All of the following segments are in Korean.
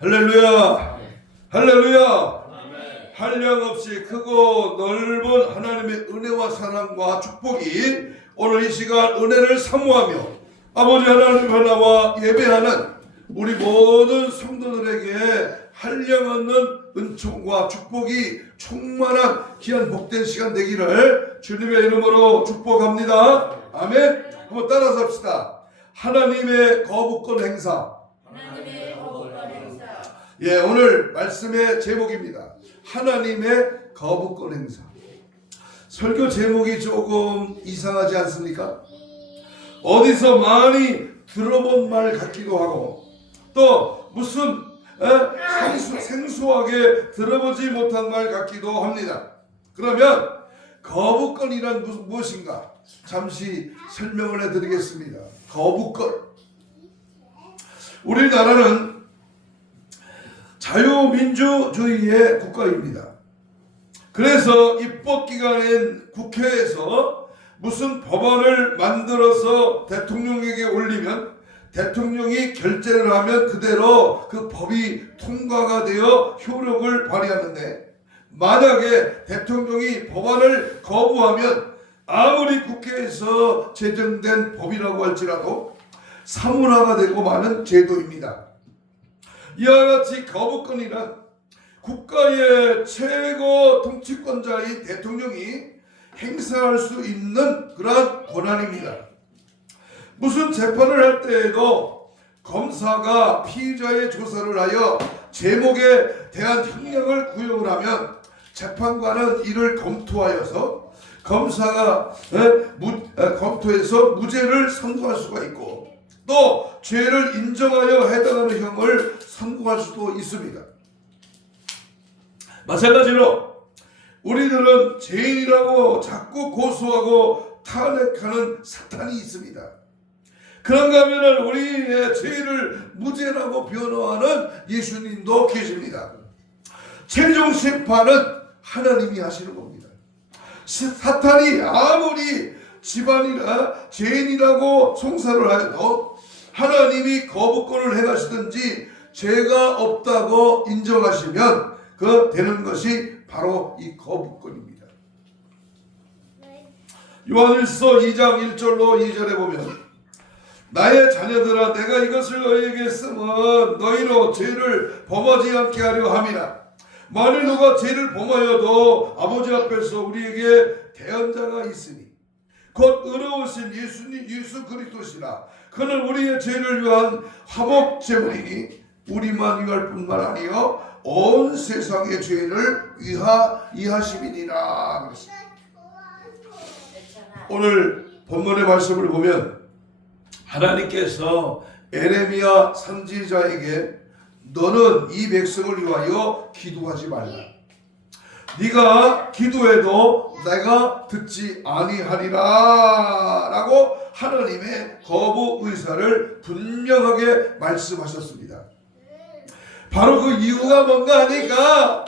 할렐루야, 할렐루야. 한량없이 크고 넓은 하나님의 은혜와 사랑과 축복이 오늘 이 시간 은혜를 사모하며 아버지 하나님 하나와 예배하는 우리 모든 성도들에게 한량없는 은총과 축복이 충만한 귀한 복된 시간 되기를 주님의 이름으로 축복합니다. 아멘. 한번 따라서 합시다. 하나님의 거부권 행사. 예, 오늘 말씀의 제목입니다. 하나님의 거부권 행사. 설교 제목이 조금 이상하지 않습니까? 어디서 많이 들어본 말 같기도 하고 또 무슨 생소하게 들어보지 못한 말 같기도 합니다. 그러면 거부권이란 무엇인가? 잠시 설명을 해드리겠습니다. 거부권. 우리나라는 자유민주주의의 국가입니다. 그래서 입법기관인 국회에서 무슨 법안을 만들어서 대통령에게 올리면 대통령이 결재를 하면 그대로 그 법이 통과가 되어 효력을 발휘하는데, 만약에 대통령이 법안을 거부하면 아무리 국회에서 제정된 법이라고 할지라도 사문화가 되고 마는 제도입니다. 이와 같이 거부권이란 국가의 최고 통치권자인 대통령이 행사할 수 있는 그러한 권한입니다. 무슨 재판을 할 때에도 검사가 피의자의 조사를 하여 제목에 대한 형량을 구형을 하면 재판관은 이를 검토하여서 검사가 검토해서 무죄를 선고할 수가 있고, 또 죄를 인정하여 해당하는 형을 선고할 수도 있습니다. 마찬가지로 우리들은 죄인이라고 자꾸 고소하고 탄핵하는 사탄이 있습니다. 그런가 하면 우리의 죄를 무죄라고 변호하는 예수님도 계십니다. 최종 심판은 하나님이 하시는 겁니다. 사탄이 아무리 집안이나 죄인이라고 송사를 하여도 하나님이 거부권을 행하시든지 죄가 없다고 인정하시면 그 되는 것이 바로 이 거부권입니다. 요한일서 2장 1절로 2절에 보면, 나의 자녀들아, 내가 이것을 너희에게 쓰면 너희로 죄를 범하지 않게 하려 함이라. 만일 누가 죄를 범하여도 아버지 앞에서 우리에게 대언자가 있으니 곧 의로우신 예수 그리스도시라. 그는 우리의 죄를 위한 화목 제물이니 우리만 위할 뿐만 아니요 온 세상의 죄를 위하심이니라. 오늘 본문의 말씀을 보면 하나님께서 에레미야 선지자에게 너는 이 백성을 위하여 기도하지 말라. 네가 기도해도 내가 듣지 아니하리라 라고 하나님의 거부 의사를 분명하게 말씀하셨습니다. 바로 그 이유가 뭔가 하니까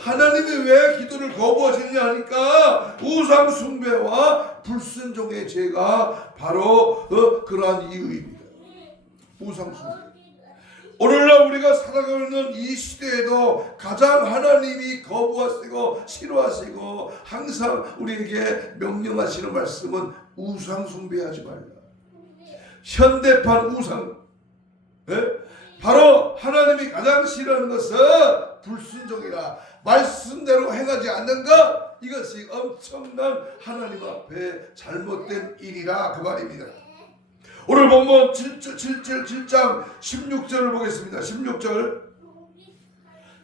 하나님이 왜 기도를 거부하시느냐 하니까 우상 숭배와 불순종의 죄가 바로 그러한 이유입니다. 우상 숭배. 오늘날 우리가 살아가고 있는 이 시대에도 가장 하나님이 거부하시고 싫어하시고 항상 우리에게 명령하시는 말씀은 우상 숭배하지 말라. 현대판 우상. 바로 하나님이 가장 싫어하는 것은 불순종이라. 말씀대로 행하지 않는 것, 이것이 엄청난 하나님 앞에 잘못된 일이라 그 말입니다. 오늘 본문 7장 16절을 보겠습니다.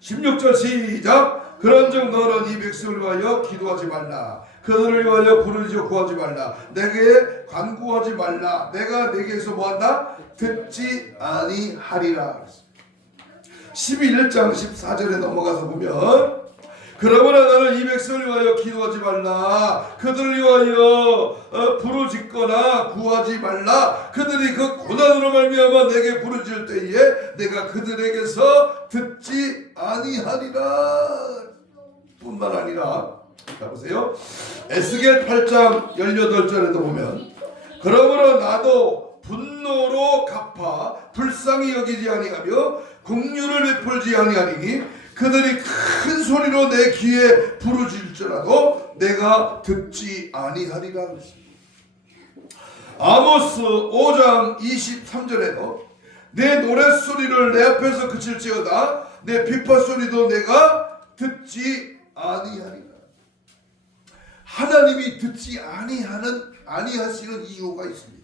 16절 시작. 그런즉 너는 이 백성을 위하여 기도하지 말라. 그들을 위하여 부르짖어 구하지 말라. 내게 간구하지 말라. 내가 내게서 뭐한다? 듣지 아니하리라. 11장 14절에 넘어가서 보면, 그러므로 나는 이 백성을 위하여 기도하지 말라. 그들을 위하여 부르짖거나 구하지 말라. 그들이 그 고난으로 말미암아 내게 부르짖을 때에 내가 그들에게서 듣지 아니하리라. 뿐만 아니라, 자 보세요. 에스겔 8장 18절에도 보면, 그러므로 나도 분노로 갚아 불쌍히 여기지 아니하며 긍휼을 베풀지 아니하리니 그들이 큰 소리로 내 귀에 부르짖을지라도 내가 듣지 아니하리라. 아모스 5장 23절에도 내 노랫소리를 내 앞에서 그칠지어다 내 비파소리도 내가 듣지 아니하리라. 하나님이 듣지 아니하시는 이유가 있습니다.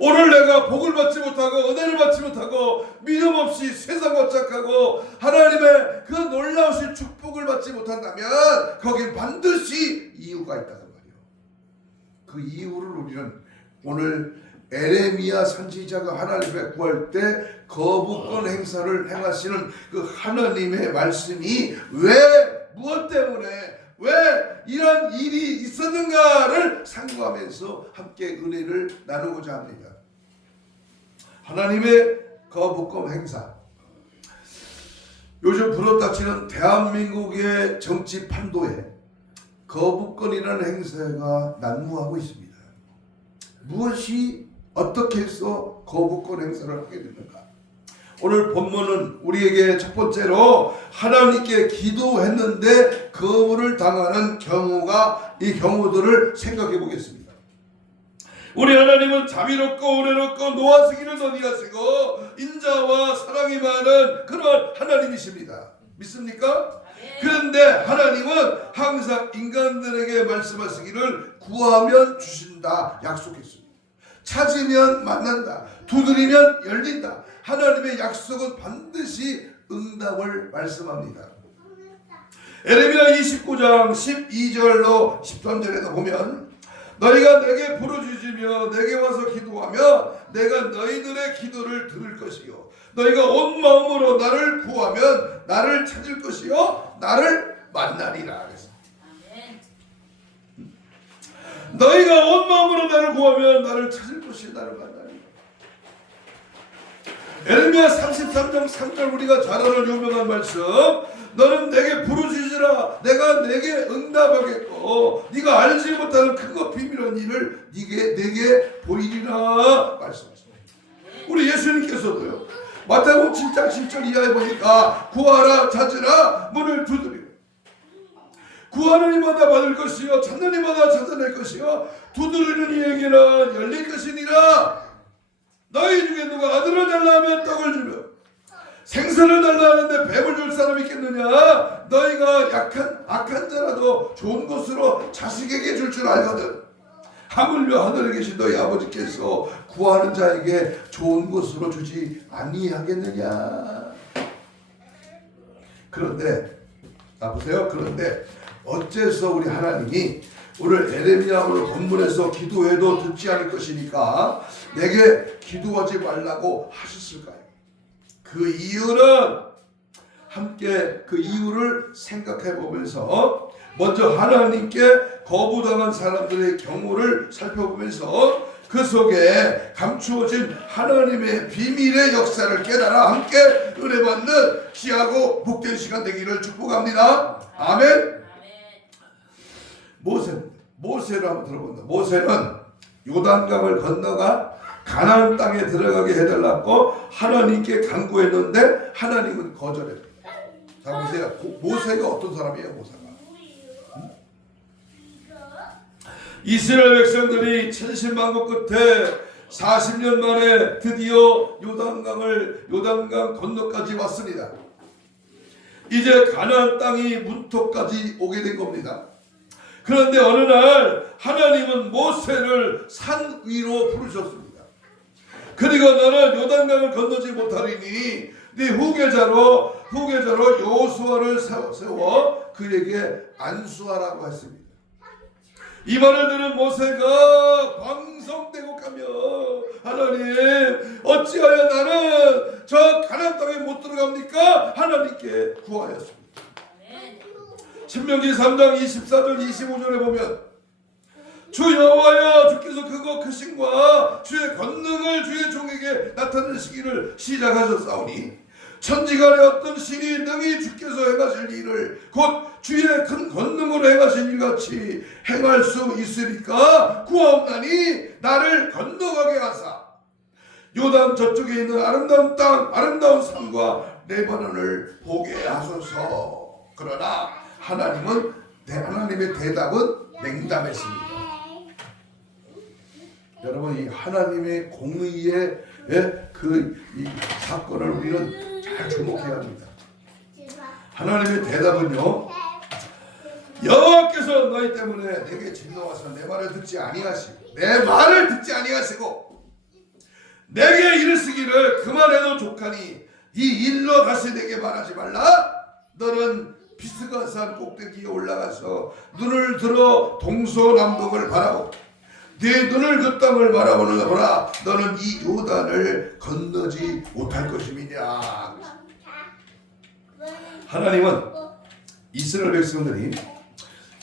오늘 내가 복을 받지 못하고 은혜를 받지 못하고 믿음 없이 세상과 짝하고 하나님의 그 놀라우신 축복을 받지 못한다면 거긴 반드시 이유가 있다는 말이에요. 그 이유를 우리는 오늘 에레미야 선지자가 하나님을 구할 때 거부권 행사를 행하시는 그 하나님의 말씀이 왜 무엇 때문에 왜 이런 일이 있었는가를 상고하면서 함께 은혜를 나누고자 합니다. 하나님의 거부권 행사. 요즘 불어닥치는 대한민국의 정치 판도에 거부권이라는 행사가 난무하고 있습니다. 무엇이 어떻게 해서 거부권 행사를 하게 되는가? 오늘 본문은 우리에게 첫 번째로 하나님께 기도했는데 거부를 당하는 이 경우들을 생각해 보겠습니다. 우리 하나님은 자비롭고 은혜롭고 노하시기를 더디하시고 인자와 사랑이 많은 그런 하나님이십니다. 믿습니까? 그런데 하나님은 항상 인간들에게 말씀하시기를 구하면 주신다 약속했습니다. 찾으면 만난다. 두드리면 열린다. 하나님의 약속은 반드시 응답을 말씀합니다. 에레미야 29장 12절로 13절에도 보면 너희가 내게 부르짖으며 내게 와서 기도하며 내가 너희들의 기도를 들을 것이요 너희가 온 마음으로 나를 구하면 나를 찾을 것이요 나를 만나리라. 너희가 온 마음으로 나를 구하면 나를 찾을 것이요 나를 만나리라. 에레미야 33장 3절 우리가 잘 아는 유명한 말씀. 너는 내게 부르짖으라 내가 내게 응답하겠고 네가 알지 못하는 크고 비밀한 일을 내게 보이리라 말씀하십니다. 우리 예수님께서도요 마태복음 7장 7절 이하에 보니까 구하라 찾으라 문을 두드리라. 구하는 이마다 받을 것이요 찾는 이마다 찾아낼 것이요 두드리는 이에게는 열릴 것이니라. 너희 중에 누가 아들을 달라 하면 떡을 주며 생선을 달라 하는데 뱀을 줄 사람이 있겠느냐. 너희가 악한 자라도 좋은 것으로 자식에게 줄 줄 알거든. 하물며 하늘에 계신 너희 아버지께서 구하는 자에게 좋은 것으로 주지 아니하겠느냐. 그런데 보세요. 그런데 어째서 우리 하나님이 오늘 에레미야 오늘 본문에서 기도해도 듣지 않을 것이니까 내게 기도하지 말라고 하셨을까요? 그 이유는 함께 그 이유를 생각해 보면서 먼저 하나님께 거부당한 사람들의 경우를 살펴보면서 그 속에 감추어진 하나님의 비밀의 역사를 깨달아 함께 은혜 받는 귀하고 복된 시간 되기를 축복합니다. 아멘. 모세를 한번 들어본다. 모세는 요단강을 건너가 가나안 땅에 들어가게 해달라고 하나님께 간구했는데 하나님은 거절했습니다. 자 보세요. 모세가 어떤 사람이에요? 모세가 이스라엘 백성들이 천신만고 끝에 40년 만에 드디어 요단강 건너까지 왔습니다. 이제 가나안 땅이 문턱까지 오게 된 겁니다. 그런데 어느 날 하나님은 모세를 산 위로 부르셨습니다. 그리고 너는 요단강을 건너지 못하리니 네 후계자로 여호수아를 세워 그에게 안수하라고 했습니다. 이 말을 들은 모세가 방성대곡하며 하나님 어찌하여 나는 저 가나안 땅에 못 들어갑니까? 하나님께 구하였습니다. 신명기 3장 24절 25절에 보면 주 여호와여 주께서 크고 크심과 주의 권능을 주의 종에게 나타내시기를 시작하셨사오니 천지간에 어떤 신이 능히 주께서 행하실 일을 곧 주의 큰 권능으로 행하신 일같이 행할 수 있으리까 구하옵나니 나를 건너가게 하사 요단 저쪽에 있는 아름다운 땅, 아름다운 산과 레바논을 보게 하소서. 그러나 하나님의 대답은 냉담했습니다. 여러분, 이 하나님의 공의의 이 사건을 우리는 잘 주목해야 합니다. 하나님의 대답은요, 여호와께서 너희 때문에 내게 진노하사 내 말을 듣지 아니하시고 내게 이르시기를 그만해도 족하니 이 일로 다시 내게 말하지 말라. 너는 비스가산 꼭대기에 올라가서 눈을 들어 동서남북을 바라보고 네 눈을 그 땅을 바라보느라 너는 이 요단을 건너지 못할 것임이냐. 하나님은 이스라엘 백성들이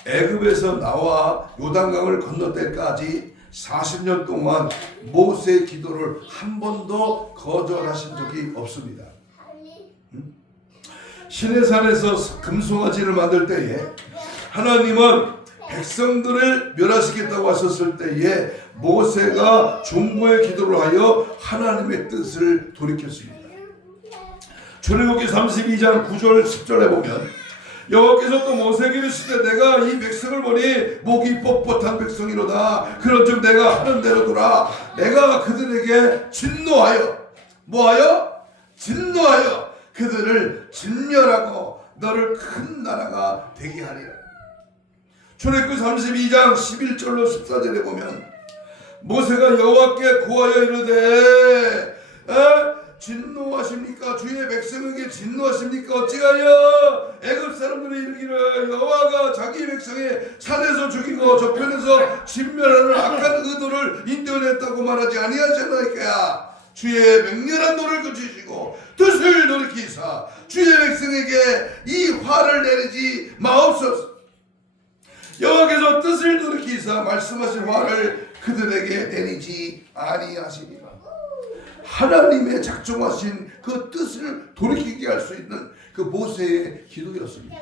애굽에서 나와 요단강을 건널 때까지 40년 동안 모세의 기도를 한 번도 거절하신 적이 없습니다. 시내산에서 금송아지를 만들 때에 하나님은 백성들을 멸하시겠다고 하셨을 때에 모세가 중보의 기도를 하여 하나님의 뜻을 돌이켰습니다. 출애굽기 32장 9절 10절에 보면 여호와께서 또 모세에게 이르시되 내가 이 백성을 보니 목이 뻣뻣한 백성이로다. 그런즉 내가 하는 대로 돌아 내가 그들에게 진노하여 진노하여 그들을 진멸하고 너를 큰 나라가 되게 하리라. 출애굽기 32장 11절로 14절에 보면 모세가 여호와께 구하여 이르되 진노하십니까? 주의 백성에게 진노하십니까? 어찌하여 애굽 사람들이 이르기를 여호와가 자기 백성의 산에서 죽이고 저편에서 진멸하는 악한 의도를 인도했다고 말하지 아니하셨나이까? 주의 맹렬한 노를 그치시고 뜻을 돌이키사 주의 백성에게 이 화를 내리지 마옵소서. 여호와께서 뜻을 돌이키사 말씀하신 화를 그들에게 내리지 아니하시리라. 하나님의 작정하신 그 뜻을 돌이키게 할 수 있는 그 모세의 기도였습니다.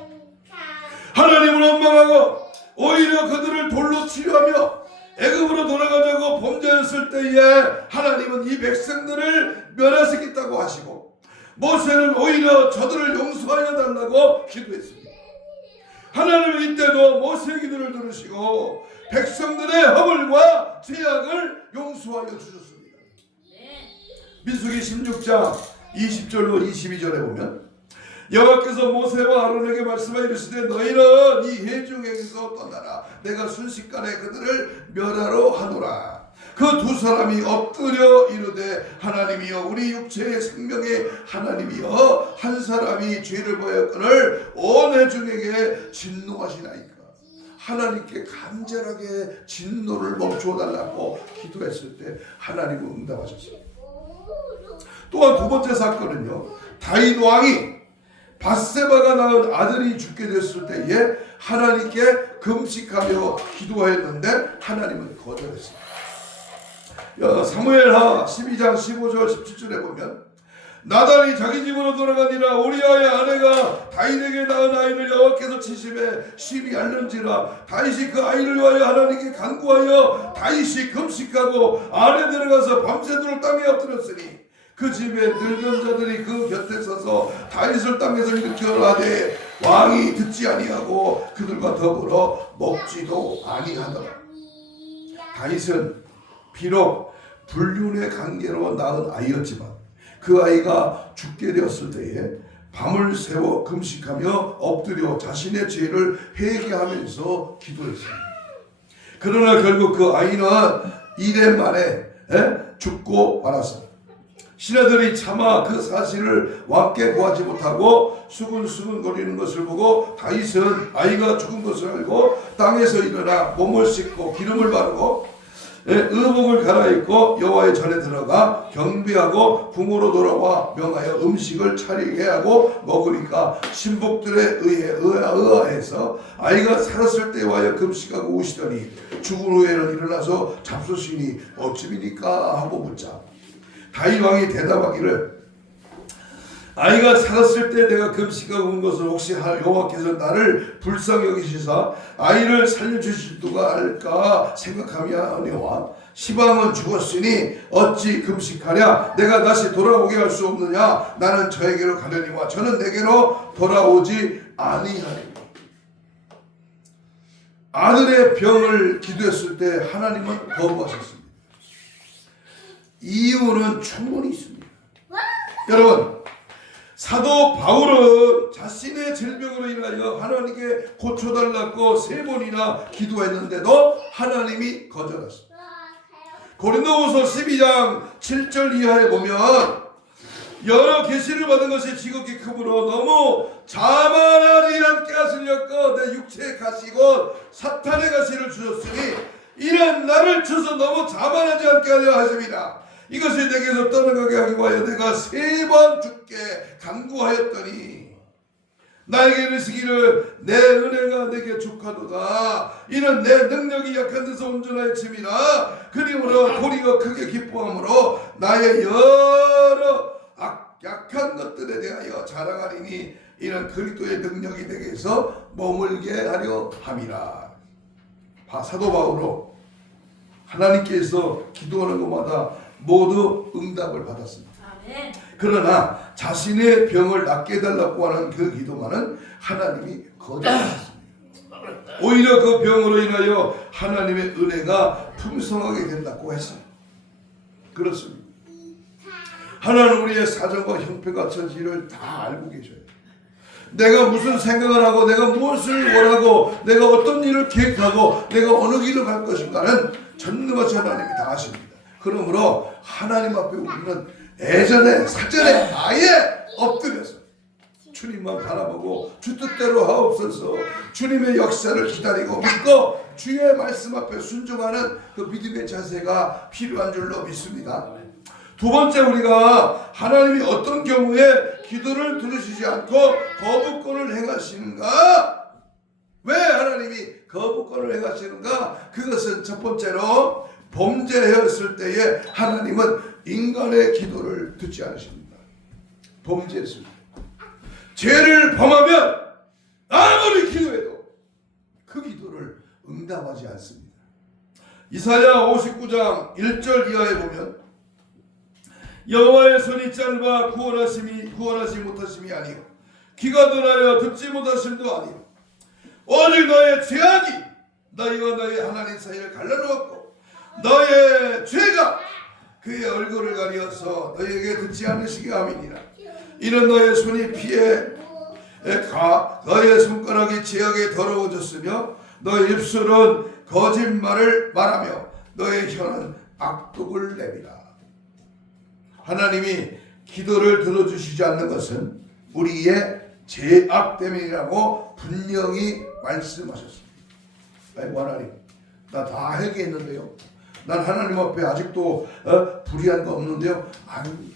하나님을 원망하고 오히려 그들을 돌로 치료하며 애굽으로 돌아가자고 범죄했을 때에 하나님은 이 백성들을 멸하시겠다고 하시고 모세는 오히려 저들을 용서하여 달라고 기도했습니다. 하나님은 이때도 모세의 기도를 들으시고 백성들의 허물과 죄악을 용서하여 주셨습니다. 민수기 16장 20절로 22절에 보면 여호와께서 모세와 아론에게 말씀하여 이르시되 너희는 이 회중에게서 떠나라. 내가 순식간에 그들을 멸하러 하노라. 그 두 사람이 엎드려 이르되 하나님이여 우리 육체의 생명의 하나님이여 한 사람이 죄를 보였거늘 온 회중에게 진노하시나이까. 하나님께 간절하게 진노를 멈추어 달라고 기도했을 때 하나님은 응답하셨습니다. 또한 두 번째 사건은요, 다윗 왕이 밧세바가 낳은 아들이 죽게 됐을 때에 하나님께 금식하며 기도했는데 하나님은 거절했습니다. 사무엘하 12장 15절 17절에 보면 나단이 자기 집으로 돌아가니라 우리아의 아내가 다윗에게 낳은 아이를 여호와께서 치심에 심히 앓는지라 다윗이 그 아이를 위하여 하나님께 간구하여 다윗이 금식하고 안에 들어가서 밤새도록 땅에 엎드렸으니 그 집에 늙은 자들이 그 곁에 서서 다윗을 땅에서 일으켜라되 왕이 듣지 아니하고 그들과 더불어 먹지도 아니하더라. 다윗은 비록 불륜의 관계로 낳은 아이였지만 그 아이가 죽게 되었을 때에 밤을 새워 금식하며 엎드려 자신의 죄를 회개하면서 기도했습니다. 그러나 결국 그 아이는 2년 만에 죽고 말았습니다. 신하들이 차마 그 사실을 왕께 구하지 못하고 수근수근 거리는 것을 보고 다윗은 아이가 죽은 것을 알고 땅에서 일어나 몸을 씻고 기름을 바르고 의복을 갈아입고 여호와의 전에 들어가 경배하고 궁으로 돌아와 명하여 음식을 차리게 하고 먹으니까 신복들에 의아해서 아이가 살았을 때와여 금식하고 우시더니 죽은 후에는 일어나서 잡수시니 어찌입니까 하고 묻자 다윗 왕이 대답하기를 아이가 살았을 때 내가 금식하고 온 것을 혹시 여호와께서 나를 불쌍히 여기시사 아이를 살려주실 누가 알까 생각하며니와 시방은 죽었으니 어찌 금식하랴. 내가 다시 돌아오게 할 수 없느냐. 나는 저에게로 가려니와 저는 내게로 돌아오지 아니하리니. 아들의 병을 기도했을 때 하나님은 거부하셨습니다. 이유는 충분히 있습니다. 여러분, 사도 바울은 자신의 질병으로 인하여 하나님께 고쳐달라고 3번이나 기도했는데도 하나님이 거절하십니다. 고린도후서 12장 7절 이하에 보면 여러 계시를 받은 것이 지극히 크므로 너무 자만하지 않게 하시려고 내 육체의 가시고 사탄의 가시를 주셨으니 이는 나를 쳐서 너무 자만하지 않게 하려 하십니다. 이것이 내게서 떠나가게 하기 위하여 내가 3번 주께 간구하였더니 나에게 이르시기를 내 은혜가 내게 족하도다. 이는 내 능력이 약한 데서 온전하여 침이라. 그러므로 도리어 크게 기뻐함으로 나의 여러 약한 것들에 대하여 자랑하리니 이는 그리스도의 능력이 내게서 머물게 하려 함이라. 사도 바울은 하나님께서 기도하는 것마다 모두 응답을 받았습니다. 아멘. 그러나 자신의 병을 낫게 해달라고 하는 그 기도만은 하나님이 거절하셨습니다. 오히려 그 병으로 인하여 하나님의 은혜가 풍성하게 된다고 했어요. 그렇습니다. 하나님 우리의 사정과 형편과 처지를 다 알고 계셔요. 내가 무슨 생각을 하고 내가 무엇을 원하고 내가 어떤 일을 계획하고 내가 어느 길로 갈 것인가는 전능하신 하나님이 다 아십니다. 그러므로 하나님 앞에 우리는 예전에 사전에 아예 엎드려서 주님만 바라보고 주 뜻대로 하옵소서. 주님의 역사를 기다리고 믿고 주의 말씀 앞에 순종하는 그 믿음의 자세가 필요한 줄로 믿습니다. 두 번째, 우리가 하나님이 어떤 경우에 기도를 들으시지 않고 거부권을 행하시는가? 왜 하나님이 거부권을 행하시는가? 그것은 첫 번째로 범죄했을 때에 하나님은 인간의 기도를 듣지 않으십니다. 범죄했을 때, 죄를 범하면 아무리 기도해도 그 기도를 응답하지 않습니다. 이사야 59장 1절 이하에 보면 여호와의 손이 짧아 구원하지 못하심이 아니요 귀가 둔하여 듣지 못하심도 아니요 오직 너의 죄악이 너희와 너희 하나님 사이를 갈라놓았고 너의 죄가 그의 얼굴을 가리어서 너희에게 듣지 않으시게 함이니라. 이는 너의 손이 피에 가 너의 손가락이 죄악에 더러워졌으며 너의 입술은 거짓말을 말하며 너의 혀는 악독을 내밀라. 하나님이 기도를 들어주시지 않는 것은 우리의 죄악 때문이라고 분명히 말씀하셨습니다. 아이고 하나님, 나 다 회개했는데요. 난 하나님 앞에 아직도 불의한 거 없는데요. 아니,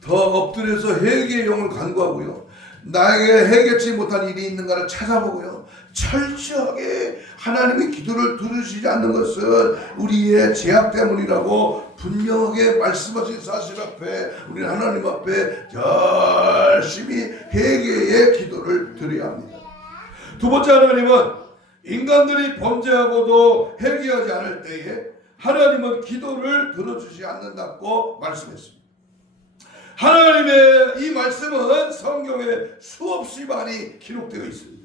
더 엎드려서 회개의 영을 간구하고요. 나에게 해결치 못한 일이 있는가를 찾아보고요. 철저하게 하나님의 기도를 들으시지 않는 것은 우리의 죄악 때문이라고 분명하게 말씀하신 사실 앞에 우리는 하나님 앞에 열심히 회개의 기도를 드려야 합니다. 두 번째, 하나님은 인간들이 범죄하고도 회개하지 않을 때에 하나님은 기도를 들어주지 않는다고 말씀했습니다. 하나님의 이 말씀은 성경에 수없이 많이 기록되어 있습니다.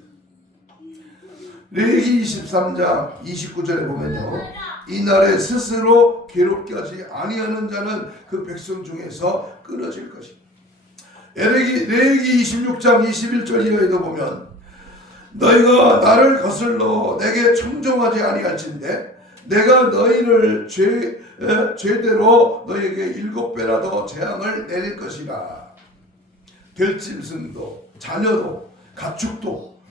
레위기 23장 29절에 보면요, 이날에 스스로 괴롭게 하지 아니하는 자는 그 백성 중에서 끊어질 것이다. 레위기 26장 21절 이하에도 보면 너희가 나를 거슬러 내게 청종하지 아니할진대 내가 너희를 죄대로 너희에게 7배나 더 재앙을 내릴 것이라. 들짐승도 자녀도 가축도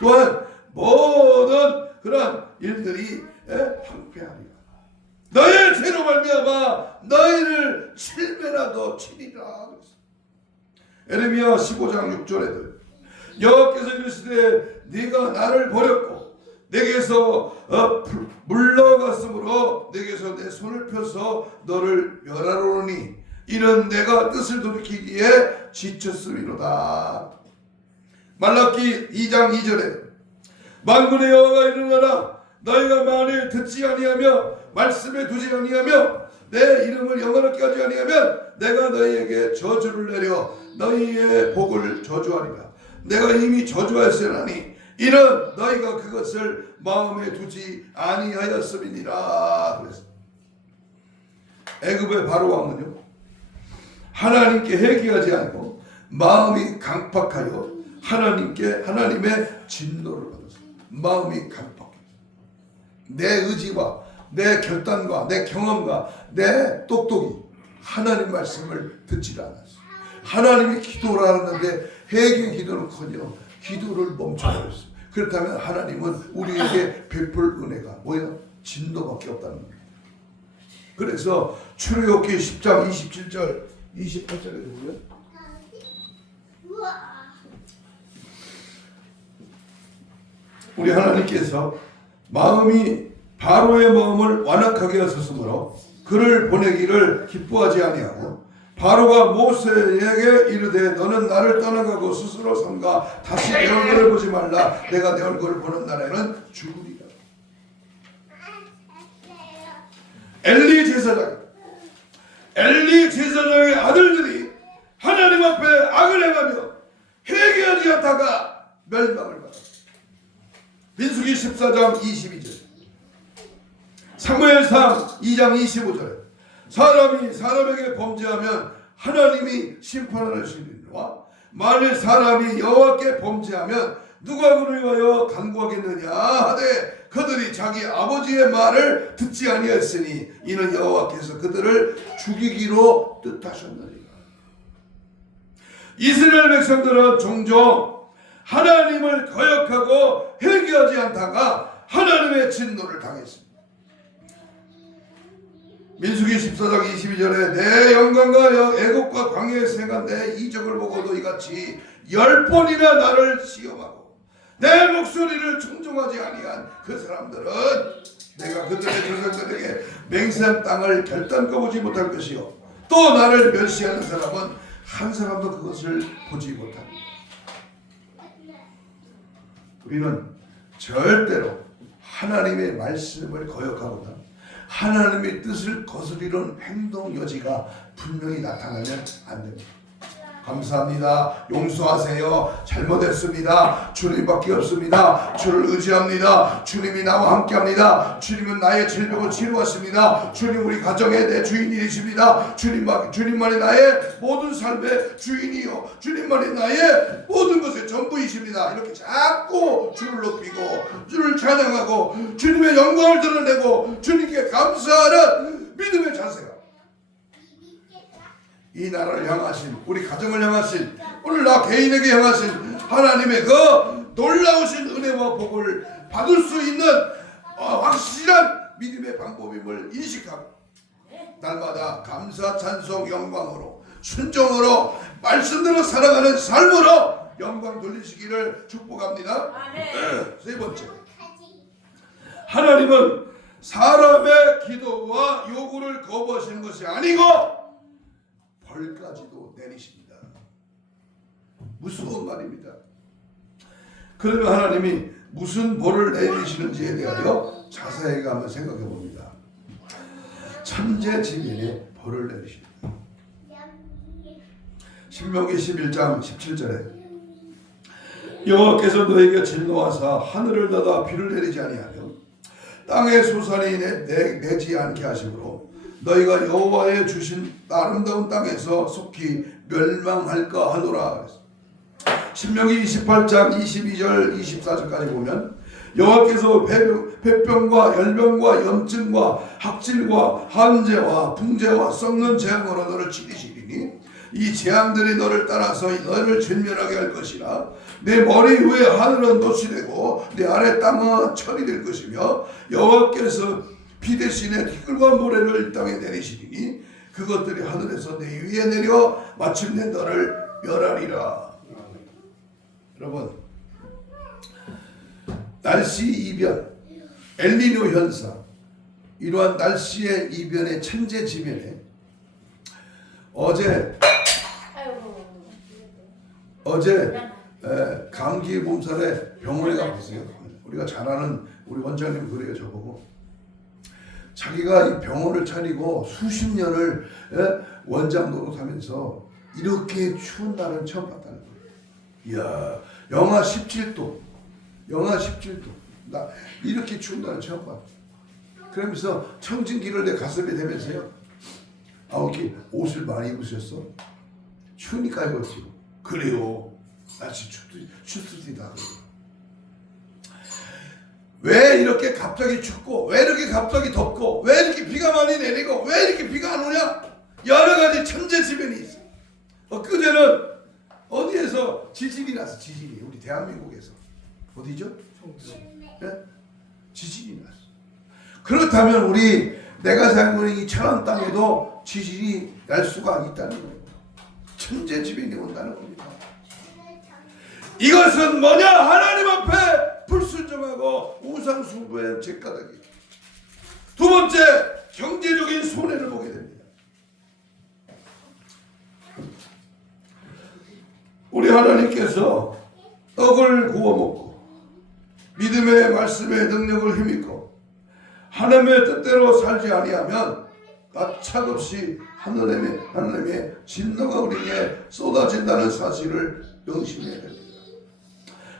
또한 모든 그런 일들이 황폐하리라. 너희의 죄로 말미암아 너희를 7배나 더 치리라. 에레미야 15장 6절에도 여호와께서 이르시되 네가 나를 버렸고 내게서 물러갔으므로 내게서 내 손을 펴서 너를 멸하노니 이는 내가 뜻을 돌이키기에 지쳤음이로다. 말라기 2장 2절에 만군의 여호와가 일어나라 너희가 만일 듣지 아니하며 말씀에 두지 아니하며 내 이름을 영원하게 하지 아니하면 내가 너희에게 저주를 내려 너희의 복을 저주하리라. 내가 이미 저주하였으나니 이는 너희가 그것을 마음에 두지 아니하였음이니라. 그래서 애굽의 바로 왕은요, 하나님께 회개하지 않고 마음이 강팍하여 하나님의 진노를 받았어요. 마음이 강팍해. 내 의지와 내 결단과 내 경험과 내 똑똑이 하나님 말씀을 듣지 않았어요. 하나님이 기도를 하는데 회개 기도는커녕 기도를 멈춰버렸어요. 그렇다면 하나님은 우리에게 베풀 은혜가 뭐야? 진노밖에 없다는 거예요. 그래서 출애굽기 10장 27절 28절에 보면 우리 하나님께서 마음이 바로의 마음을 완악하게 하셨으므로 그를 보내기를 기뻐하지 아니하고 바로가 모세에게 이르되 너는 나를 떠나가고 스스로 삼가 다시 내 얼굴을 보지 말라. 내가 내 얼굴을 보는 날에는 죽으리라. 엘리 제사장의 아들들이 하나님 앞에 악을 행하며 회개하지 않다가 멸망을 받았다. 민수기 14장 22절, 사무엘상 2장 25절에 사람이 사람에게 범죄하면 하나님이 심판하시리라. 만일 사람이 여호와께 범죄하면 누가 그를 위하여 간구하겠느냐 하되 그들이 자기 아버지의 말을 듣지 아니하였으니 이는 여호와께서 그들을 죽이기로 뜻하셨느니라. 이스라엘 백성들은 종종 하나님을 거역하고 회개하지 않다가 하나님의 진노를 당했습니다. 민수기 14장 22절에 내 영광과 애국과 광야에서 행한 내 이적을 보고도 이같이 10번이나 나를 시험하고 내 목소리를 충종하지 아니한 그 사람들은 내가 그들의 조상들에게 맹세한 땅을 결단코 보지 못할 것이요 또 나를 멸시하는 사람은 한 사람도 그것을 보지 못합니다. 우리는 절대로 하나님의 말씀을 거역하거나 하나님의 뜻을 거스리는 행동 여지가 분명히 나타나면 안 됩니다. 감사합니다. 용서하세요. 잘못했습니다. 주님밖에 없습니다. 주를 의지합니다. 주님이 나와 함께합니다. 주님은 나의 질병을 치료하십니다. 주님 우리 가정의 내 주인이십니다. 주님만이 나의 모든 삶의 주인이요 주님만이 나의 모든 것의 전부이십니다. 이렇게 자꾸 주를 높이고 주를 찬양하고 주님의 영광을 드러내고 주님께 감사하는 믿음의 자세가 이 나라를 향하신 우리 가정을 향하신 오늘 나 개인에게 향하신 하나님의 그 놀라우신 은혜와 복을 받을 수 있는 확실한 믿음의 방법임을 인식하고 날마다 감사 찬송 영광으로 순종으로 말씀대로 살아가는 삶으로 영광 돌리시기를 축복합니다. 세 번째, 하나님은 사람의 기도와 요구를 거부하시는 것이 아니고 벌까지도 내리십니다. 무서운 말입니다. 그러면 하나님이 무슨 벌을 내리시는지에 대하여 자세히 한번 생각해 봅니다. 천재지변에 벌을 내리십니다. 신명기 11장 17절에 여호와께서 너에게 진노하사 하늘을 닫아 비를 내리지 아니하며 땅에 소산이 내지 않게 하시므로 너희가 여호와의 주신 아름다운 땅에서 속히 멸망할까 하노라. 신명기 28장 22절 24절까지 보면 여호와께서 폐병과 열병과 염증과 학질과 한재와 풍재와 썩는 재앙으로 너를 치리시리니 이 재앙들이 너를 따라서 너를 진멸하게 할 것이라. 내 머리 위에 하늘은 돛이 되고 내 아래 땅은 철이 될 것이며 여호와께서 비 대신에 티끌과 모래를 땅에 내리시리니 그것들이 하늘에서 내 위에 내려 마침내 너를 멸하리라. 여러분, 날씨 이변, 엘니뇨 현상, 이러한 날씨의 이변의 천재지변에 어제 감기 몸살에 병원에 가봤어요. 우리가 잘 아는 우리 원장님 그래요. 저보고 자기가 이 병원을 차리고 수십 년을 원장 노릇하면서 이렇게 추운 날은 처음 봤다는 거예요. 이야, 영하 17도 나 이렇게 추운 날은 처음 봤어. 그러면서 청진기를 내 가슴에 대면서요, 이렇게 옷을 많이 입으셨어? 추우니까 입었지. 그래요. 날씨 춥습니다. 왜 이렇게 갑자기 춥고, 왜 이렇게 갑자기 덥고, 왜 이렇게 비가 많이 내리고, 왜 이렇게 비가 안 오냐? 여러 가지 천재지변이 있어. 그제는 어디에서 지진이 났어. 지진이 우리 대한민국에서 어디죠? 네? 지진이 났어. 그렇다면 우리 내가 살고 있는 이 천안 땅에도 지진이 날 수가 있다는 거예요. 천재지변이 온다는 겁니다. 이것은 뭐냐? 하나님 앞에 불순종하고 우상숭배의 죄가닥이. 두 번째, 경제적인 손해를 보게 됩니다. 우리 하나님께서 떡을 구워 먹고 믿음의 말씀의 능력을 힘입고 하나님의 뜻대로 살지 아니하면 까착없이 하나님의 진노가 우리에게 쏟아진다는 사실을 명심해야 됩니다.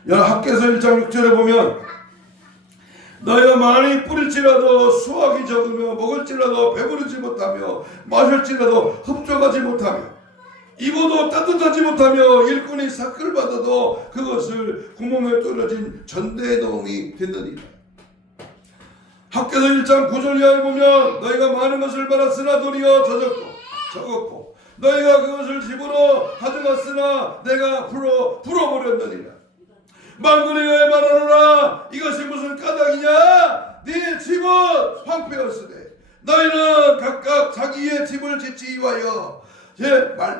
학개서 1장 6절에 보면 너희가 많이 뿌릴지라도 수확이 적으며 먹을지라도 배부르지 못하며 마실지라도 흡족하지 못하며 입어도 따뜻하지 못하며 일꾼이 사클 받아도 그것을 구멍에 뚫어진 전대의 도움이 됐느니라. 학개서 1장 9절 이하에 보면 너희가 많은 것을 받았으나 도리어 적었고 너희가 그것을 집으로 가져갔으나 내가 불어버렸느니라. 만군의 여호와의 말하노라 이것이 무슨 까닭이냐? 네 집은 황폐였으되 너희는 각각 자기의 집을 짓지 위하여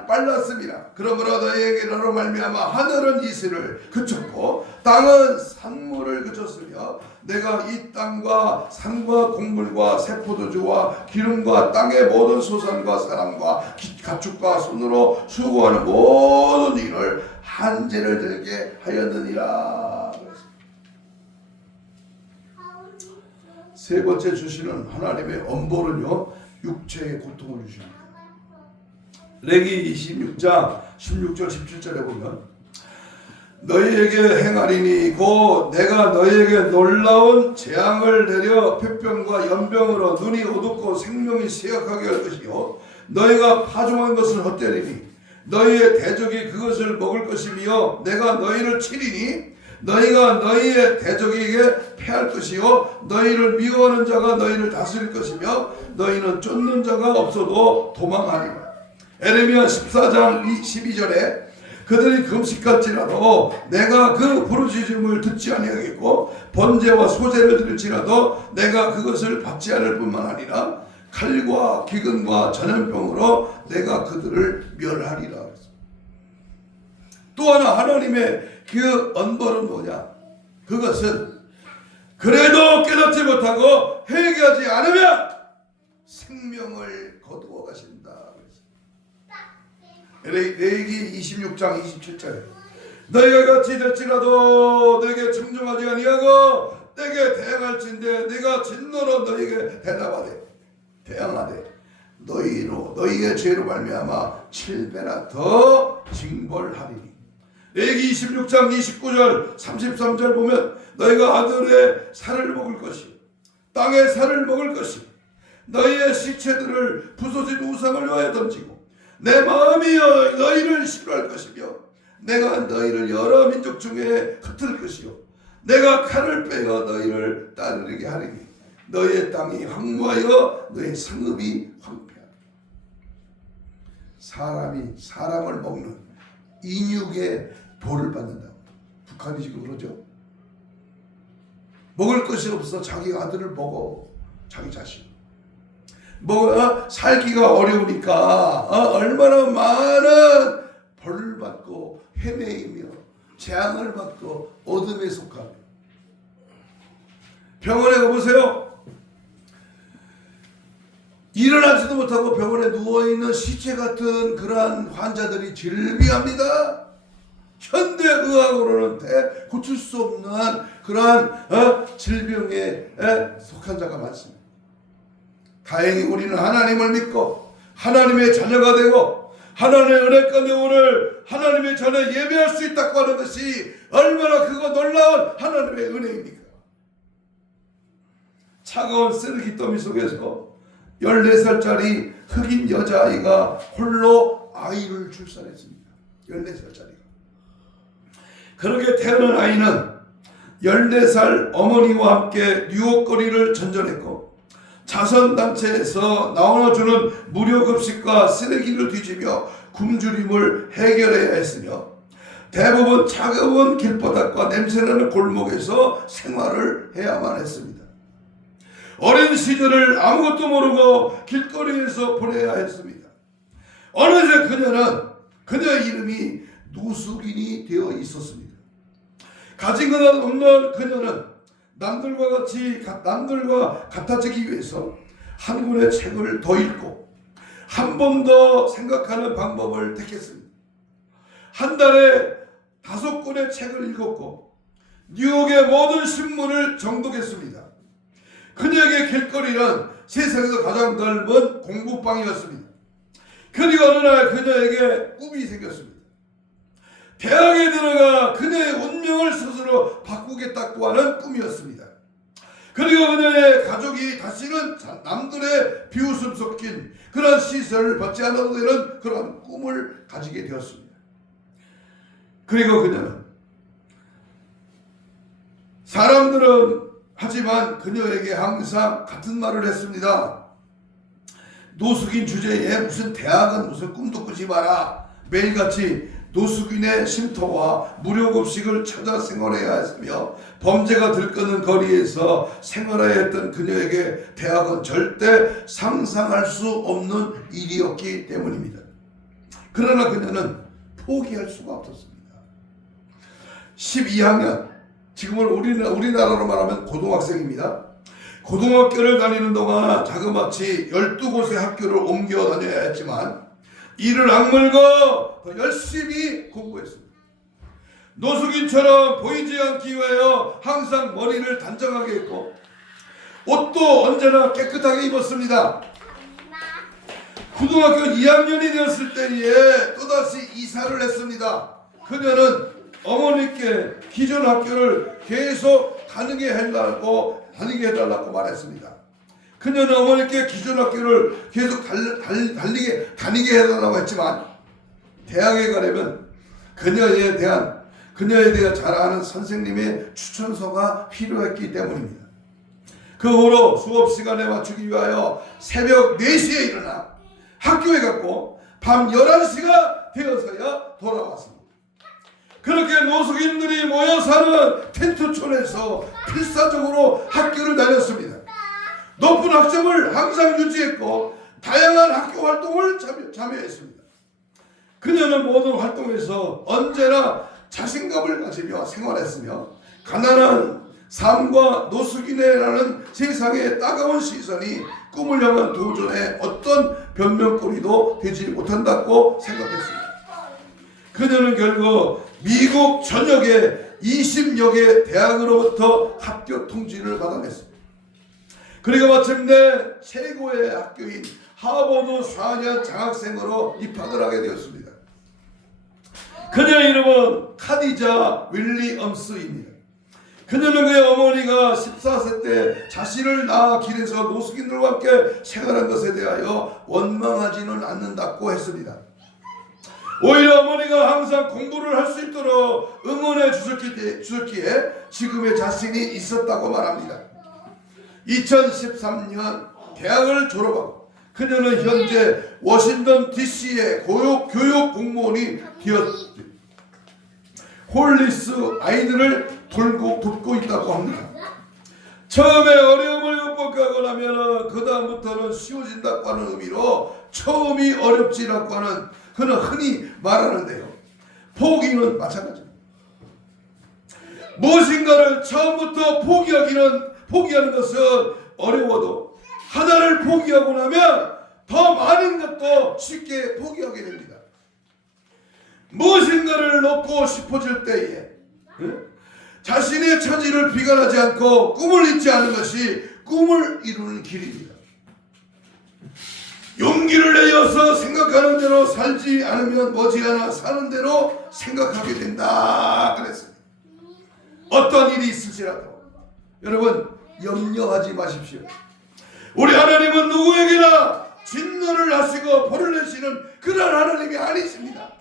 빨랐습니다. 그러므로 너희에게 너로 말미암아 하늘은 이슬을 그쳤고 땅은 산물을 그쳤으며 내가 이 땅과 산과 곡물과 새포도주와 기름과 땅의 모든 소산과 사람과 가축과 손으로 수고하는 모든 일을 한재를 들게 하였느니라. 세 번째 주시는 하나님의 엄벌은요, 육체의 고통을 주십니다. 레기 26장 16절 17절에 보면 너희에게 행하리니 곧 내가 너희에게 놀라운 재앙을 내려 폐병과 연병으로 눈이 어둡고 생명이 쇠약하게 할 것이요 너희가 파종한 것을 헛되리니 너희의 대적이 그것을 먹을 것이며 내가 너희를 치리니 너희가 너희의 대적에게 패할 것이요 너희를 미워하는 자가 너희를 다스릴 것이며 너희는 쫓는 자가 없어도 도망하리라. 에레미야 14장 12절에 그들이 금식할지라도 내가 그 부르짖음을 듣지 아니하겠고 번제와 소제를 드릴지라도 내가 그것을 받지 않을 뿐만 아니라 칼과 기근과 전염병으로 내가 그들을 멸하리라. 또 하나 하나님의 그 언벌은 뭐냐? 그것은 그래도 깨닫지 못하고 회개하지 않으면 생명을 거두어 가신다. 레위기 26장 27절에 너희가 같이 될지라도 내게 청종하지 아니하고 내게 대항할진대 내가 진노로 너희에게 대항하되 너희의 죄로 말미암아 7배나 더 징벌하리니. 레위기 26장 29절 33절 보면 너희가 아들의 살을 먹을 것이요 땅의 살을 먹을 것이요 너희의 시체들을 부서진 우상을 위하여 던지고 내 마음이 너희를 싫어할 것이며 내가 너희를 여러 민족 중에 흩을 것이요 내가 칼을 빼어 너희를 따르게 하리니 너희의 땅이 황무하여 너희의 성읍이 황폐하리라. 사람이 사람을 먹는 인육의 벌을 받는다. 북한이 지금 그러죠. 먹을 것이 없어 자기 아들을 먹어. 자기 자신 살기가 어려우니까 얼마나 많은 벌을 받고 헤매이며 재앙을 받고 어둠에 속하며. 병원에 가보세요. 일어나지도 못하고 병원에 누워있는 시체 같은 그러한 환자들이 질비합니다. 현대의학으로는 고칠 수 없는 그러한 질병에 속한 자가 많습니다. 다행히 우리는 하나님을 믿고 하나님의 자녀가 되고 하나님의 은혜 가운데 오늘 하나님의 전에 예배할 수 있다고 하는 것이 얼마나 그거 놀라운 하나님의 은혜입니까? 차가운 쓰레기 더미 속에서 14살짜리 흑인 여자아이가 홀로 아이를 출산했습니다. 14살짜리가. 그렇게 태어난 아이는 14살 어머니와 함께 뉴욕 거리를 전전했고 자선단체에서 나눠주는 무료급식과 쓰레기를 뒤지며 굶주림을 해결해야 했으며 대부분 차가운 길바닥과 냄새나는 골목에서 생활을 해야만 했습니다. 어린 시절을 아무것도 모르고 길거리에서 보내야 했습니다. 어느새 그녀의 이름이 노숙인이 되어 있었습니다. 가진 것 없는 그녀는 남들과 같아지기 위해서 한 권의 책을 더 읽고 한 번 더 생각하는 방법을 택했습니다. 한 달에 5권의 책을 읽었고 뉴욕의 모든 신문을 정독했습니다. 그녀에게 길거리는 세상에서 가장 넓은 공부방이었습니다. 그리고 어느 날 그녀에게 꿈이 생겼습니다. 대학에 들어가 그녀의 운명을 스스로 바꾸겠다고 하는 꿈이었습니다. 그리고 그녀의 가족이 다시는 남들의 비웃음 섞인 그런 시선을 받지 않아도 되는 그런 꿈을 가지게 되었습니다. 그리고 그녀는 사람들은 하지만 그녀에게 항상 같은 말을 했습니다. 노숙인 주제에 무슨 대학은 무슨 꿈도 꾸지 마라. 매일같이 노숙인의 쉼터와 무료급식을 찾아 생활해야 했으며 범죄가 들끓는 거리에서 생활해야 했던 그녀에게 대학은 절대 상상할 수 없는 일이었기 때문입니다. 그러나 그녀는 포기할 수가 없었습니다. 12학년, 지금은 우리나라로 말하면 고등학생입니다. 고등학교를 다니는 동안 자그마치 12곳의 학교를 옮겨 다녀야 했지만 이를 악물고 더 열심히 공부했습니다. 노숙인처럼 보이지 않기 위하여 항상 머리를 단정하게 했고 옷도 언제나 깨끗하게 입었습니다. 고등학교 2학년이 되었을 때에 또다시 이사를 했습니다. 그녀는 어머니께 기존 학교를 계속 다니게 해달라고 말했습니다. 그녀는 어머니께 기존 학교를 계속 다니게 해달라고 했지만 대학에 가려면 그녀에 대한 잘 아는 선생님의 추천서가 필요했기 때문입니다. 그 후로 수업 시간에 맞추기 위하여 새벽 4시에 일어나 학교에 갔고 밤 11시가 되어서야 돌아왔습니다. 그렇게 노숙인들이 모여 사는 텐트촌에서 필사적으로 학교를 다녔습니다. 높은 학점을 항상 유지했고 다양한 학교 활동을 참여했습니다. 그녀는 모든 활동에서 언제나 자신감을 가지며 생활했으며 가난한 삶과 노숙인이라는 세상의 따가운 시선이 꿈을 향한 도전에 어떤 변명거리도 되지 못한다고 생각했습니다. 그녀는 결국 미국 전역의 20여 개 대학으로부터 합격 통지를 받아냈습니다. 그리고 마침내 최고의 학교인 하버드 4년 장학생으로 입학을 하게 되었습니다. 그녀의 이름은 카디자 윌리엄스입니다. 그녀는 그의 어머니가 14세 때 자신을 낳아 길에서 노숙인들과 함께 생활한 것에 대하여 원망하지는 않는다고 했습니다. 오히려 어머니가 항상 공부를 할 수 있도록 응원해 주셨기에 지금의 자신이 있었다고 말합니다. 2013년 대학을 졸업하고 그녀는 현재 워싱턴 DC의 교육 공무원이 되었습니다. 홀리스 아이들을 돕고 있다고 합니다. 처음에 어려움을 극복하고 나면 그 다음부터는 쉬워진다고 하는 의미로 처음이 어렵지라고 하는 그는 흔히 말하는데요. 포기는 마찬가지입니다. 무엇인가를 처음부터 포기하는 것은 어려워도 하나를 포기하고 나면 더 많은 것도 쉽게 포기하게 됩니다. 무엇인가를 놓고 싶어질 때에 자신의 처지를 비관하지 않고 꿈을 잊지 않은 것이 꿈을 이루는 길입니다. 용기를 내어서 생각하는 대로 살지 않으면 머지않아 사는 대로 생각하게 된다 그랬습니다. 어떤 일이 있을지라도 여러분 염려하지 마십시오. 우리 하나님은 누구에게나 진노를 하시고 벌을 내시는 그런 하나님이 아니십니다.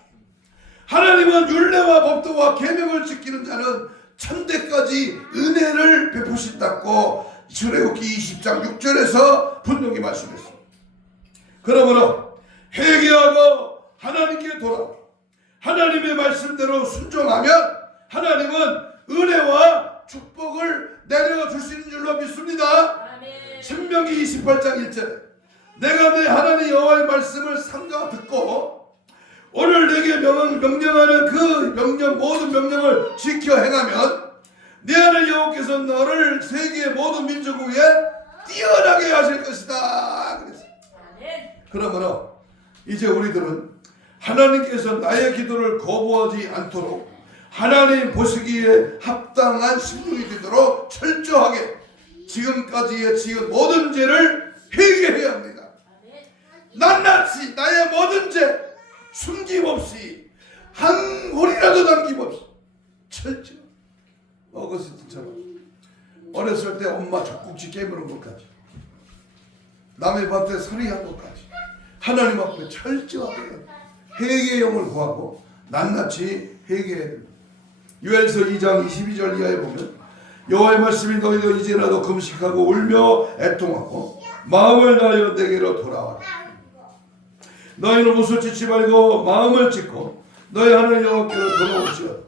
하나님은 율례와 법도와 계명을 지키는 자는 천대까지 은혜를 베푸신다고 출애굽기 20장 6절에서 분명히 말씀했습니다. 그러므로 회개하고 하나님께 돌아 하나님의 말씀대로 순종하면 하나님은 은혜와 축복을 내려주시는 줄로 믿습니다. 아멘. 신명기 28장 1절에 내가 내 하나님 여호와의 말씀을 삼가 듣고 오늘 내게 명령하는 그 명령 모든 명령을 지켜 행하면 내 하나님 여호와께서 너를 세계의 모든 민족 위에 뛰어나게 하실 것이다 그랬어요. 그러므로 이제 우리들은 하나님께서 나의 기도를 거부하지 않도록 하나님 보시기에 합당한 심령이 되도록 철저하게 지금까지의 지은 모든 죄를 회개해야 합니다. 낱낱이 나의 모든 죄 숨김없이 한 홀이라도 남김없이 철저히 어거스틴처럼 어렸을 때 엄마 젖꼭지 깨무는 것까지 남의 밭에 서리한 것까지 하나님 앞에 철저하게 회개의 영을 구하고 낱낱이 회개해야 됩니다. 요엘서 2장 22절 이하에 보면 여호와의 말씀이 너희도 이제라도 금식하고 울며 애통하고 마음을 다하여 내게로 돌아와라. 너희는 옷을 찢지 말고 마음을 찢고 너희 하나님 여호와께로 돌아오시오.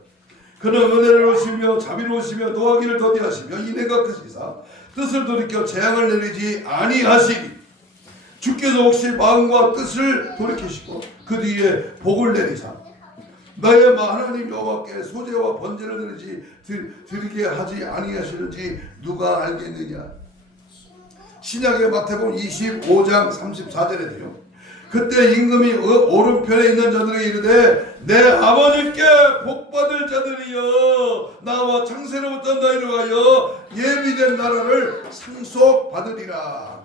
그는 은혜로우시며 자비로우시며 노하기를 더디하시며 인애가 크시사 뜻을 돌이켜 재앙을 내리지 아니하시니 주께서 혹시 마음과 뜻을 돌이키시고 그 뒤에 복을 내리사 너의 하나님 여호와께 소재와 번제를 드리게 하지 아니하시는지 누가 알겠느냐. 신약의 마태복음 25장 34절에도요. 그때 임금이 오른편에 있는 자들에게 이르되 내 아버지께 복받을 자들이여 나와 창세로부터 너희를 가여 예비된 나라를 상속받으리라.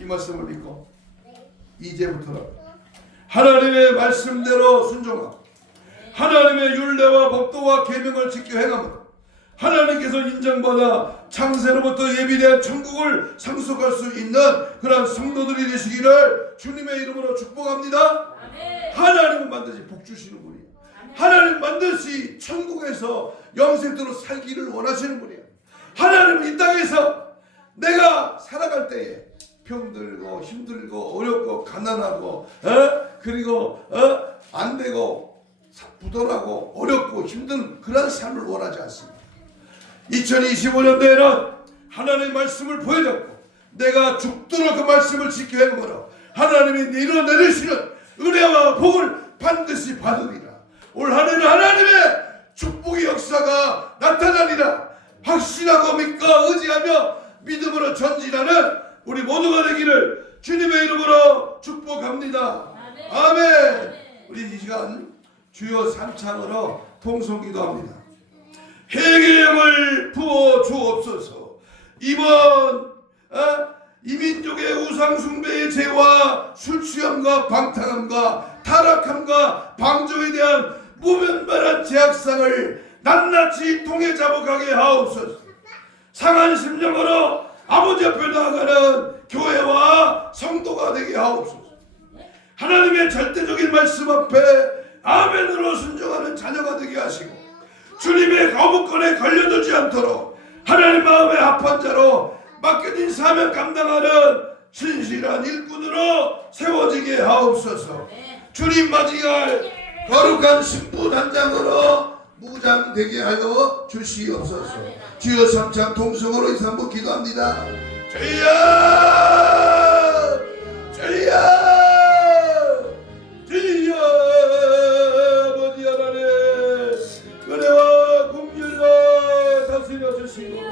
이 말씀을 믿고 이제부터는 하나님의 말씀대로 순종하고 하나님의 율례와 법도와 계명을 지켜 행함으로 하나님께서 인정받아 창세로부터 예비된 천국을 상속할 수 있는 그러한 성도들이 되시기를 주님의 이름으로 축복합니다. 아멘. 하나님은 반드시 복 주시는 분이에요. 하나님 반드시 천국에서 영생토록 살기를 원하시는 분이에요. 하나님은 이 땅에서 내가 살아갈 때에 병들고 힘들고 어렵고 가난하고 그리고 안 되고 부도나고 어렵고 힘든 그런 삶을 원하지 않습니다. 2025년도에는 하나님의 말씀을 보여줬고 내가 죽도록 그 말씀을 지켜 행함으로 하나님이 내려내리시는 은혜와 복을 반드시 받으리라. 올 한해는 하나님의 축복의 역사가 나타나리라. 확신하고 믿고 의지하며 믿음으로 전진하는 우리 모두가 되기를 주님의 이름으로 축복합니다. 아멘. 우리 이 시간 주여 삼창으로 통성기도합니다. 회개의 영을 부어 주옵소서. 이번 이민족의 우상숭배의 죄와 술취함과 방탕함과 타락함과 방종에 대한 무면발한 제약상을 낱낱이 통해 잡아가게 하옵소서. 상한 심령으로 아버지 앞에 나아가는 교회와 성도가 되게 하옵소서. 하나님의 절대적인 말씀 앞에 아멘으로 순종하는 자녀가 되게 하시고 주님의 거부권에 걸려들지 않도록 하나님 마음에 합한 자로 맡겨진 사명 감당하는 신실한 일꾼으로 세워지게 하옵소서. 주님 맞이할 거룩한 신부 단장으로 무장되게 하여 주시옵소서. 주여 삼창 통성으로 이 삼부 기도합니다. 주여 주여 주여 아버지 하나님 은혜와 공률로 다스려 주시고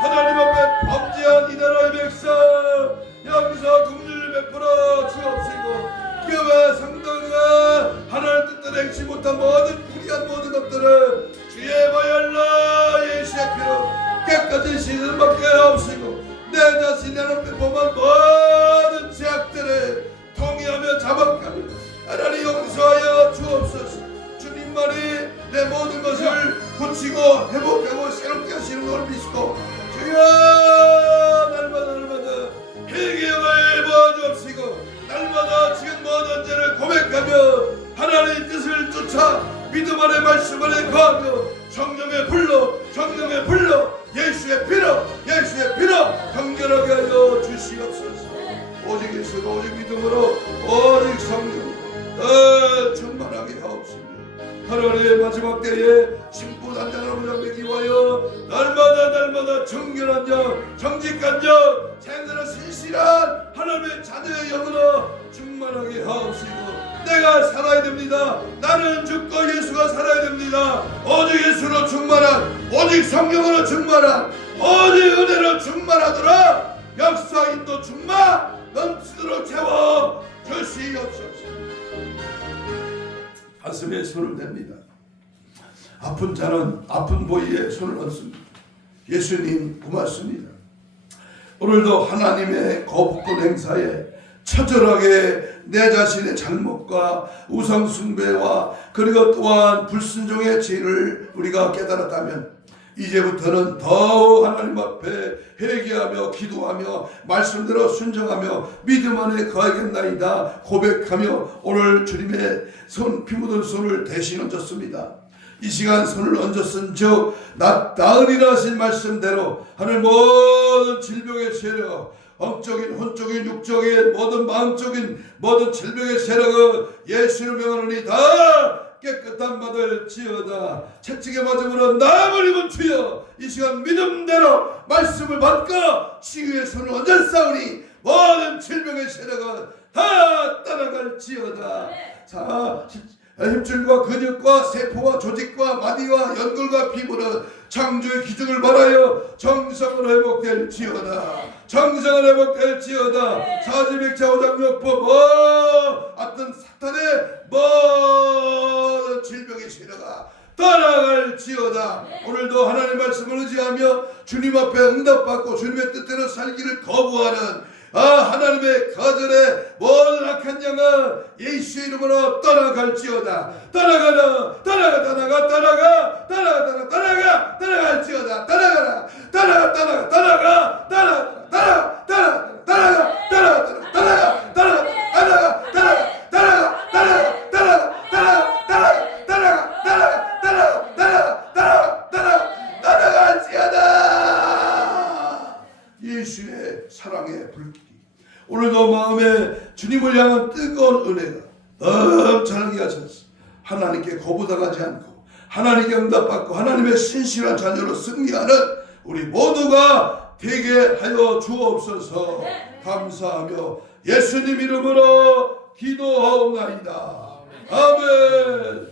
하나님 앞에 범죄한 이 나라의 백성 여기서 공률을 베풀어 주옵시고 교회 성도가 하나님 뜻대로 정직한 모든 것들을 주의 보혈로 예수의 피로 깨끗이 씻음밖에 없으시고 내 자신의 앞에 범한 모든 죄악들을 통회하며 자박하며 하나님 용서하여 주옵소서. 주님만이 내 모든 것을 고치고 회복하고 새롭게 하시는 걸 믿고 주여 날마다 회개의 도와주옵시고 날마다 지금 모든 죄를 고백하며 하나님의 뜻을 쫓아 믿음 안에 말씀 안에 거하며 성령의 불로 예수의 피로 정결하게 하여 주시옵소서. 오직 예수로 오직 믿음으로 오직 성령으로 충만하게 하옵시며 하나님의 마지막 때에 심고 단장하는 무장되기 위하여 날마다 정결한 영 정직한 영 생으로 신실한 하나님의 자녀의 영으로 충만하게 하옵시고 내가 살아야 됩니다. 나는 죽고 예수가 살아야 됩니다. 오직 예수로 충만한 오직 성령으로 충만한 오직 은혜로 충만하도록 역사 인도 충만 넘치도록 채워 주시옵소서. 가슴에 손을 댑니다. 아픈 자는 아픈 부위에 손을 얹습니다. 예수님 고맙습니다. 오늘도 하나님의 거룩한 행사에 처절하게 내 자신의 잘못과 우상숭배와 그리고 또한 불순종의 죄를 우리가 깨달았다면 이제부터는 더욱 하나님 앞에 회개하며 기도하며 말씀대로 순종하며 믿음 안에 거하겠나이다 고백하며 오늘 주님의 피 묻은 손을 대신 얹었습니다. 이 시간 손을 얹었은즉 나으리라 하신 말씀대로 하늘 모든 질병의 세력 영적인 혼적인 육적인 모든 마음적인 모든 질병의 세력은 예수를 명하노니 다 깨끗한 받을 지어다. 채찍에 맞음으로 나음을 입은 주여 이 시간 믿음대로 말씀을 받고 치유의 손을 얹었사오니 모든 질병의 세력은 다 따라갈 지어다. 자 힘줄과 근육과 세포와 조직과 마디와 연골과 피부는 창조의 기적을 말하여 정성으로 회복될 지어다. 정성을 회복될 지어다. 사지백차 오장육법 어떤 사탄의 모든 질병의 세력아 떠나갈 지어다. 오늘도 하나님의 말씀을 의지하며 주님 앞에 응답받고 주님의 뜻대로 살기를 거부하는 하나님의 거절에 모든 악한 영은 예수의 이름으로 떠나갈지어다. 떠나갈지어다. 예수의 사랑의 불길이 오늘도 마음에 주님을 향한 뜨거운 은혜가 넘쳐나게 하셔서 하나님께 거부당하지 않고 하나님께 응답받고 하나님의 신실한 자녀로 승리하는 우리 모두가 되게 하여 주옵소서. 감사하며 예수님 이름으로 기도하옵나이다. 아멘.